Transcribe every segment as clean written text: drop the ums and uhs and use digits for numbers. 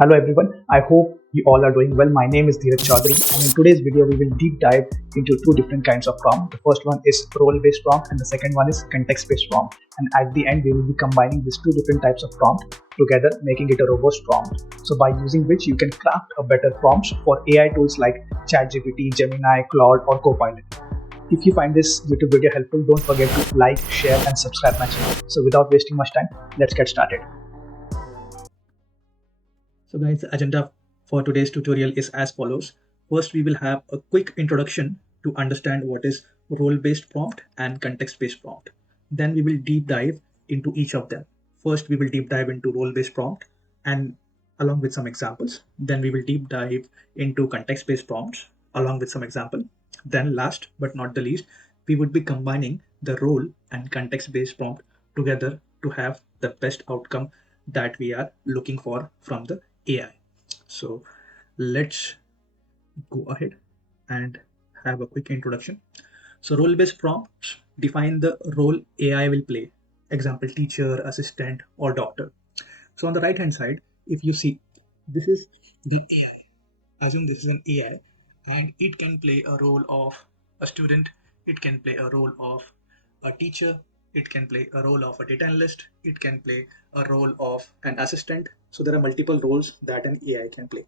Hello everyone, I hope you all are doing well. My name is Dheeraj Chaudhary, and in today's video we will deep dive into two different kinds of prompt. The first one is role-based prompt and the second one is context-based prompt. And at the end we will be combining these two different types of prompt together, making it a robust prompt. So by using which you can craft a better prompts for AI tools like ChatGPT, Gemini, Claude or Copilot. If you find this YouTube video helpful, don't forget to like, share and subscribe my channel. So without wasting much time, let's get started. So guys, the agenda for today's tutorial is as follows. First, we will have a quick introduction to understand what is role-based prompt and context-based prompt. Then we will deep dive into each of them. First, we will deep dive into role-based prompt and along with some examples. Then we will deep dive into context-based prompts along with some example. Then last but not the least, we would be combining the role and context-based prompt together to have the best outcome that we are looking for from the AI. So let's go ahead and have a quick introduction. So role-based prompts define the role AI will play. Example, teacher, assistant, or doctor. So on the right hand side, if you see, this is the AI. Assume this is an AI and it can play a role of a student, it can play a role of a teacher, it can play a role of a data analyst, it can play a role of an assistant. So there are multiple roles that an AI can play.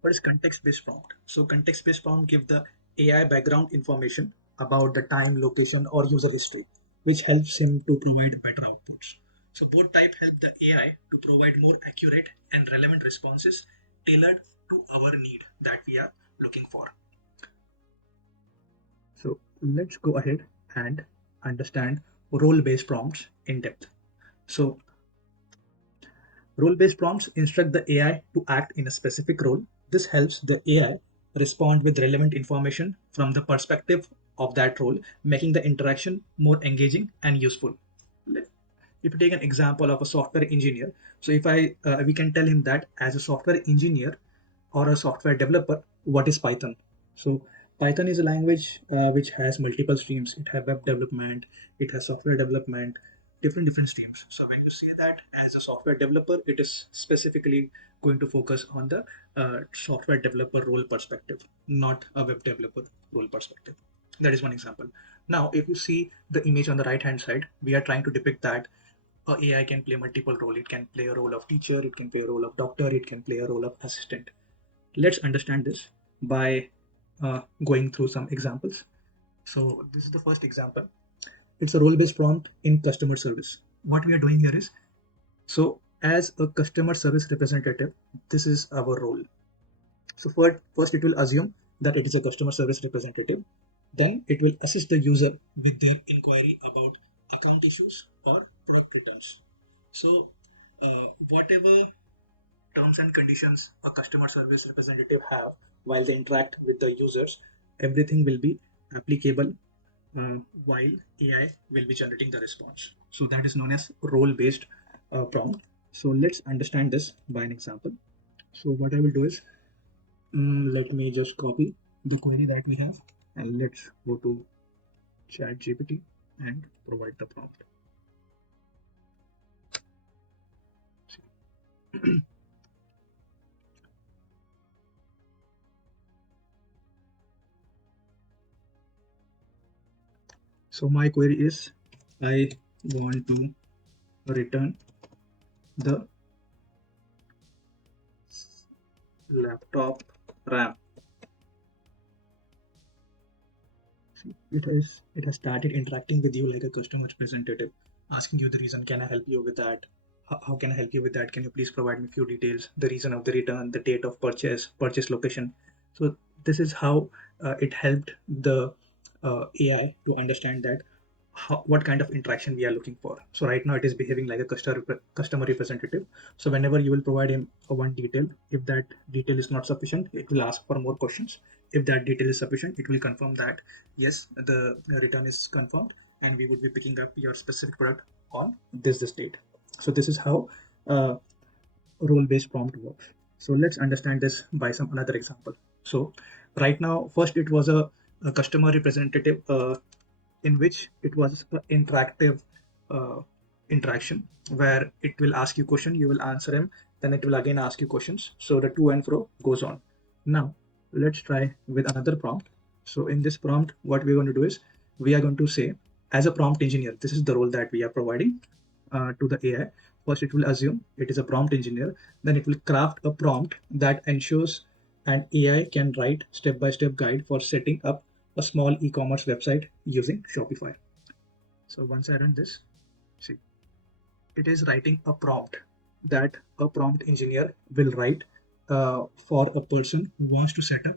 What is context-based prompt? So context-based prompt give the AI background information about the time, location, or user history, which helps him to provide better outputs. So both type help the AI to provide more accurate and relevant responses tailored to our need that we are looking for. So let's go ahead and understand role-based prompts in depth. So role-based prompts instruct the AI to act in a specific role. This helps the AI respond with relevant information from the perspective of that role, making the interaction more engaging and useful. If you take an example of a software engineer, so if we can tell him that as a software engineer or a software developer, what is Python? So Python is a language which has multiple streams. It has web development, it has software development, different streams. So when you say that as a software developer, it is specifically going to focus on the software developer role perspective, not a web developer role perspective. That is one example. Now, if you see the image on the right hand side, we are trying to depict that AI can play multiple role. It can play a role of teacher, it can play a role of doctor, it can play a role of assistant. Let's understand this by going through some examples. So this is the first example. It's a role-based prompt in customer service. What we are doing here is, so as a customer service representative, this is our role. So first it will assume that it is a customer service representative. Then it will assist the user with their inquiry about account issues or product returns. So whatever terms and conditions a customer service representative have while they interact with the users, everything will be applicable while AI will be generating the response. So that is known as role-based prompt. So let's understand this by an example. So what I will do is, let me just copy the query that we have and let's go to ChatGPT and provide the prompt. So my query is, I want to return the laptop RAM. It has started interacting with you like a customer representative, asking you the reason. Can I help you with that? How can I help you with that? Can you please provide me few details? The reason of the return, the date of purchase, purchase location. So this is how it helped the AI to understand that what kind of interaction we are looking for. So right now it is behaving like a customer representative. So whenever you will provide him a one detail, if that detail is not sufficient, it will ask for more questions. If that detail is sufficient, it will confirm that yes, the return is confirmed and we would be picking up your specific product on this date. So this is how role-based prompt works. So let's understand this by some another example. So right now, first it was a customer representative in which it was interactive interaction where it will ask you question, you will answer him, then it will again ask you questions. So the to and fro goes on. Now let's try with another prompt. So in this prompt, what we're going to do is we are going to say, as a prompt engineer, this is the role that we are providing to the AI. First, it will assume it is a prompt engineer. Then it will craft a prompt that ensures an AI can write step-by-step guide for setting up a small e-commerce website using Shopify. So once I run this, see, it is writing a prompt that a prompt engineer will write for a person who wants to set up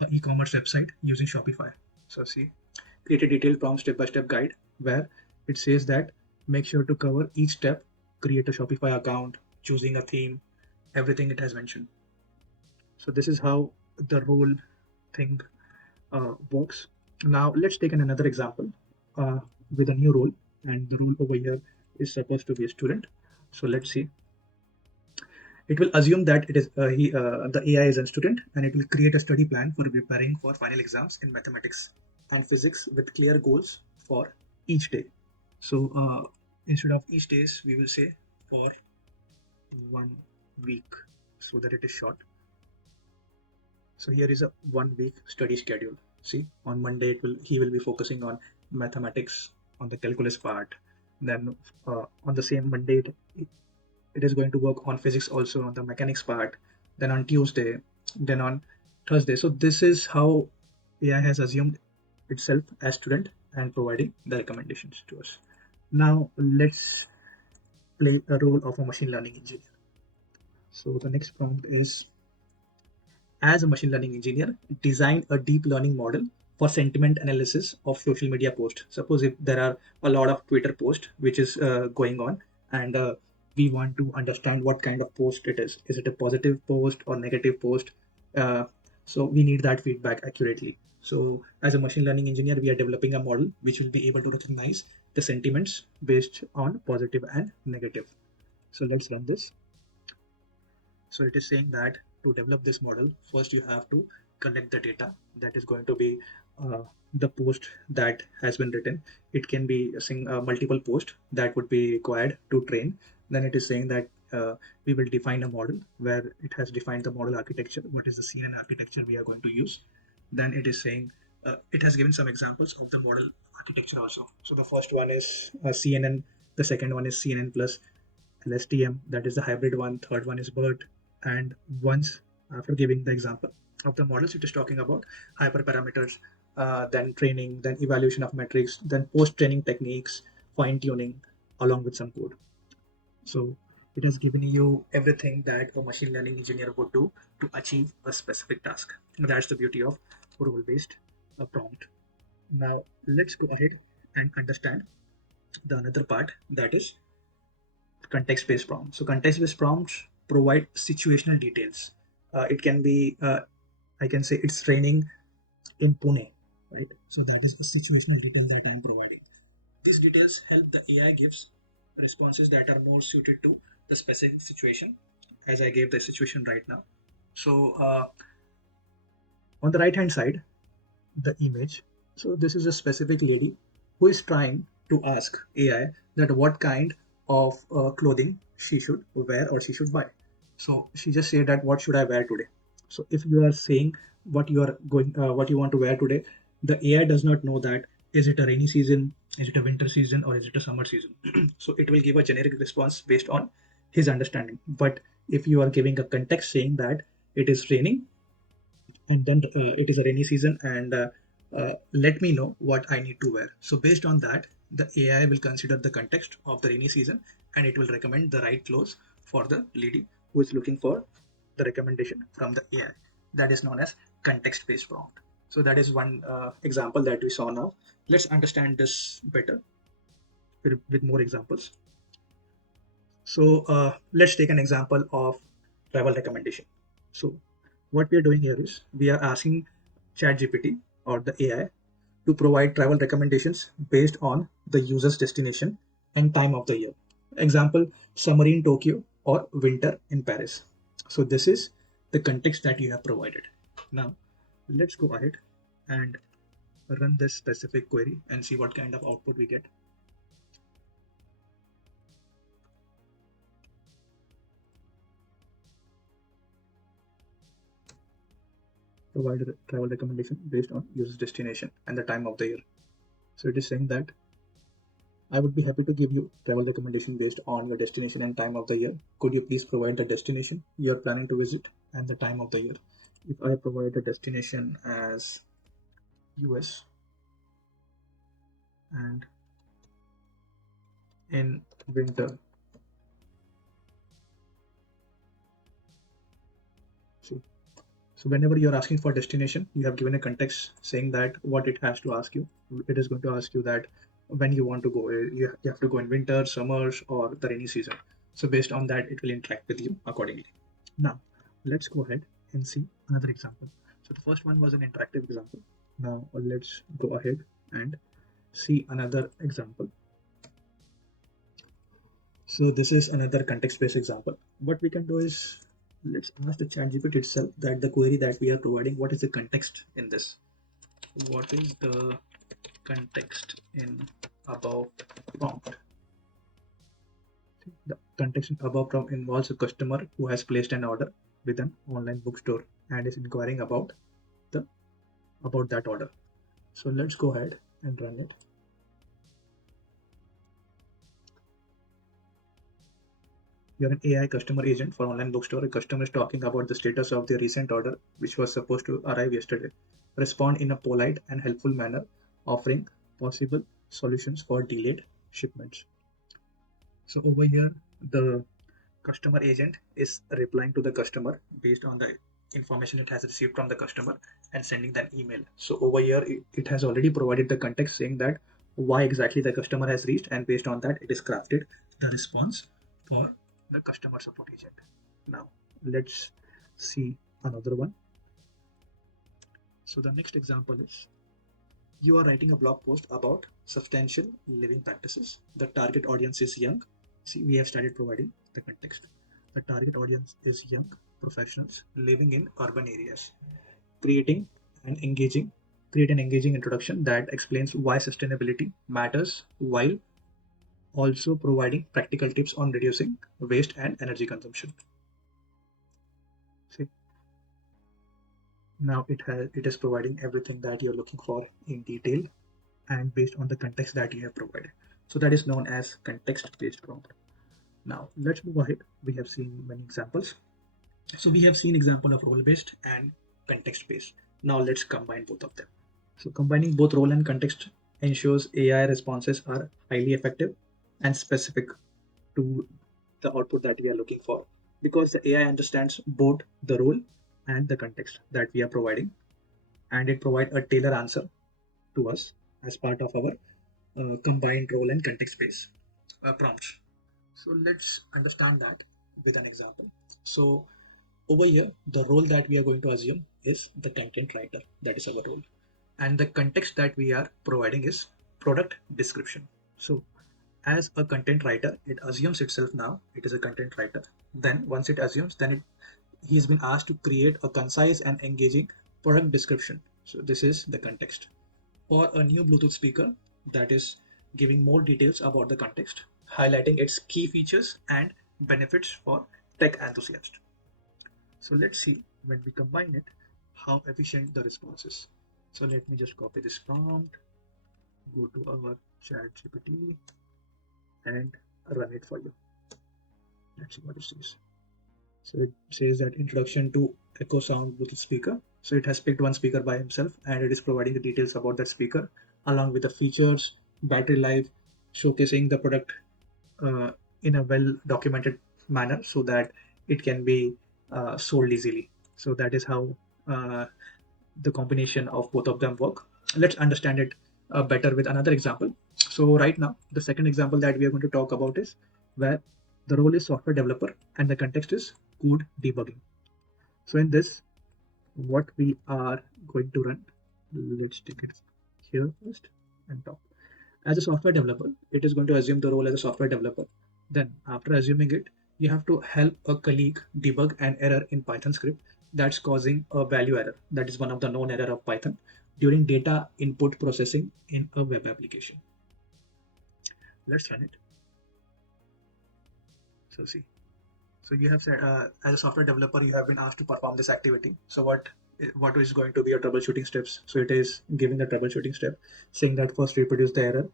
an e-commerce website using Shopify. So see, create a detailed prompt step-by-step guide where it says that make sure to cover each step, create a Shopify account, choosing a theme, everything it has mentioned. So this is how the role thing works. Now let's take another example uh, with a new role, and the role over here is supposed to be a student. So let's see. It will assume that it is the AI is a student, and it will create a study plan for preparing for final exams in mathematics and physics with clear goals for each day. So instead of each days, we will say for 1 week so that it is short. So here is a 1 week study schedule. See, on Monday he will be focusing on mathematics on the calculus part. Then on the same Monday it is going to work on physics also on the mechanics part. Then on Tuesday, then on Thursday. So this is how AI has assumed itself as student and providing the recommendations to us. Now let's play a role of a machine learning engineer. So the next prompt is, as a machine learning engineer, design a deep learning model for sentiment analysis of social media posts. Suppose if there are a lot of Twitter posts which is going on, and we want to understand what kind of post it is. Is it a positive post or negative post? So we need that feedback accurately. So as a machine learning engineer, we are developing a model which will be able to recognize the sentiments based on positive and negative. So let's run this. So it is saying that to develop this model, first you have to collect the data that is going to be uh, the post that has been written. It can be multiple posts that would be required to train. Then it is saying that we will define a model where it has defined the model architecture. What is the CNN architecture we are going to use? Then it is saying it has given some examples of the model architecture also. So the first one is CNN, the second one is CNN plus LSTM, that is the hybrid one. Third one is BERT. And once after giving the example of the models, it is talking about hyperparameters, then training, then evaluation of metrics, then post-training techniques, fine-tuning, along with some code. So it has given you everything that a machine learning engineer would do to achieve a specific task. That's the beauty of role-based prompt. Now let's go ahead and understand the another part, that is context-based prompts. So context-based prompts provide situational details. It can be, I can say it's training in Pune, right? So that is a situational detail that I'm providing. These details help the AI gives responses that are more suited to the specific situation, as I gave the situation right now. So on the right hand side, the image. So this is a specific lady who is trying to ask AI that what kind of clothing she should wear or she should buy. So she just said that what should I wear today. So if you are saying what you want to wear today, the AI does not know that is it a rainy season, is it a winter season, or is it a summer season. So it will give a generic response based on his understanding. But if you are giving a context saying that it is raining, and then it is a rainy season, and let me know what I need to wear. So based on that, the AI will consider the context of the rainy season, and it will recommend the right clothes for the lady who is looking for the recommendation from the AI. That is known as context-based prompt. So that is one example that we saw now. Let's understand this better with more examples. So let's take an example of travel recommendation. So what we are doing here is we are asking ChatGPT or the AI to provide travel recommendations based on the user's destination and time of the year. Example, summer in Tokyo or winter in Paris. So this is the context that you have provided. Now let's go ahead and run this specific query and see what kind of output we get. provide a travel recommendation based on user's destination and the time of the year. So it is saying that I would be happy to give you travel recommendation based on your destination and time of the year. Could you please provide the destination you're planning to visit and the time of the year? If I provide the destination as US and in winter, so So whenever you're asking for destination, you have given a context saying that what it has to ask you. It is going to ask you that when you want to go. You have to go in winter, summers, or the rainy season. So based on that, it will interact with you accordingly. Now, let's go ahead and see another example. So the first one was an interactive example. Now let's go ahead and see another example. So this is another context-based example. What we can do is let's ask the ChatGPT itself that the query that we are providing, what is the context in this? What is the context in above prompt? The context in above prompt involves a customer who has placed an order with an online bookstore and is inquiring the about that order. So let's go ahead and run it. You're an AI customer agent for online bookstore. A customer is talking about the status of their recent order, which was supposed to arrive yesterday. Respond in a polite and helpful manner, offering possible solutions for delayed shipments. So over here, the customer agent is replying to the customer based on the information it has received from the customer and sending that email. So over here, it has already provided the context saying that why exactly the customer has reached, and based on that, it is crafted the response for the customer support agent. Now, let's see another one. So the next example is you are writing a blog post about substantial living practices. The target audience is young. See, we have started providing the context. The target audience is young professionals living in urban areas. Creating an engaging Create an engaging introduction that explains why sustainability matters while also providing practical tips on reducing waste and energy consumption. See, now it is providing everything that you're looking for in detail and based on the context that you have provided. So that is known as context-based prompt. Now let's move ahead. We have seen many examples. So we have seen example of role-based and context-based. Now let's combine both of them. So combining both role and context ensures AI responses are highly effective and specific to the output that we are looking for, because the AI understands both the role and the context that we are providing, and it provides a tailored answer to us as part of our combined role and context based prompts. So let's understand that with an example. So over here, the role that we are going to assume is the content writer. That is our role. And the context that we are providing is product description. So as a content writer, it assumes itself now it is a content writer. Then once it assumes, then he's been asked to create a concise and engaging product description. So this is the context. For a new Bluetooth speaker, that is giving more details about the context, highlighting its key features and benefits for tech enthusiasts. So let's see when we combine it, how efficient the response is. So let me just copy this prompt, go to our chat GPT and run it for you. Let's see what it says. So it says that introduction to Echo Sound Bluetooth speaker. So it has picked one speaker by himself and it is providing the details about that speaker along with the features, battery life, showcasing the product uh, in a well documented manner so that it can be sold easily. So that is how uh, the combination of both of them work. Let's understand it better with another example. So right now, the second example that we are going to talk about is where the role is software developer and the context is code debugging. So in this, what we are going to run, let's take it here first and talk. As a software developer, it is going to assume the role as a software developer. Then after assuming it, you have to help a colleague debug an error in Python script that's causing a value error. That is one of the known error of Python during data input processing in a web application. Let's run it. So see, so you have said as a software developer, you have been asked to perform this activity. So what what is going to be your troubleshooting steps. So it is giving the troubleshooting step, saying that first reproduce the error,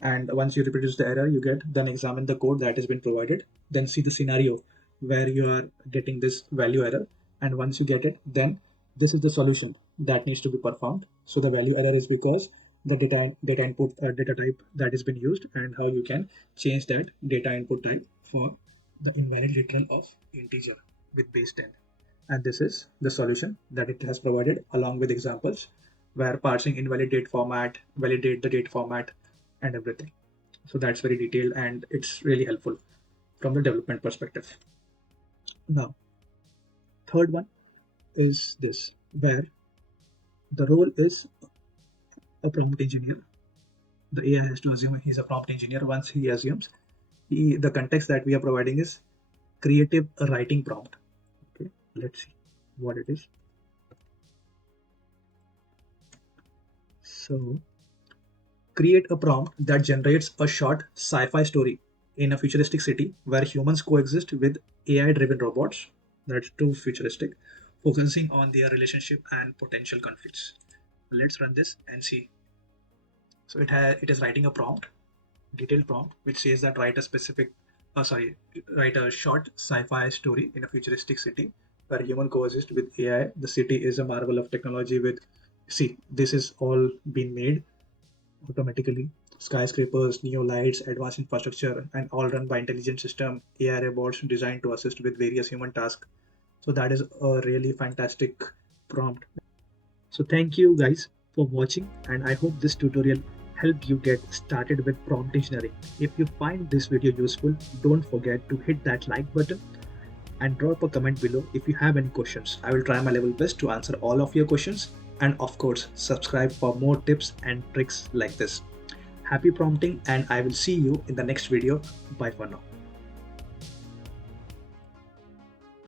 and once you reproduce the error you get, then examine the code that has been provided, then see the scenario where you are getting this value error, and once you get it, then this is the solution that needs to be performed. So the value error is because the data input data type that has been used, and how you can change that data input type for the invalid literal of integer with base 10. And this is the solution that it has provided along with examples where parsing invalid date format, validate the date format, and everything. So that's very detailed and it's really helpful from the development perspective. Now, third one is this, where the role is a prompt engineer. The AI has to assume he's a prompt engineer. Once he assumes, the context that we are providing is creative writing prompt. Okay, let's see what it is. So create a prompt that generates a short sci-fi story in a futuristic city where humans coexist with AI-driven robots. That's too futuristic, focusing on their relationship and potential conflicts. Let's run this and see. So it is writing a prompt, detailed prompt, which says that write a short sci-fi story in a futuristic city where human coexist with AI. The city is a marvel of technology with, see, this is all been made automatically. Skyscrapers, neo lights, advanced infrastructure, and all run by intelligent system, AI robots designed to assist with various human tasks. So that is a really fantastic prompt. So thank you guys for watching, and I hope this tutorial helped you get started with prompt engineering. If you find this video useful, don't forget to hit that like button and drop a comment below if you have any questions. I will try my level best to answer all of your questions, and of course subscribe for more tips and tricks like this. Happy prompting, and I will see you in the next video. Bye for now.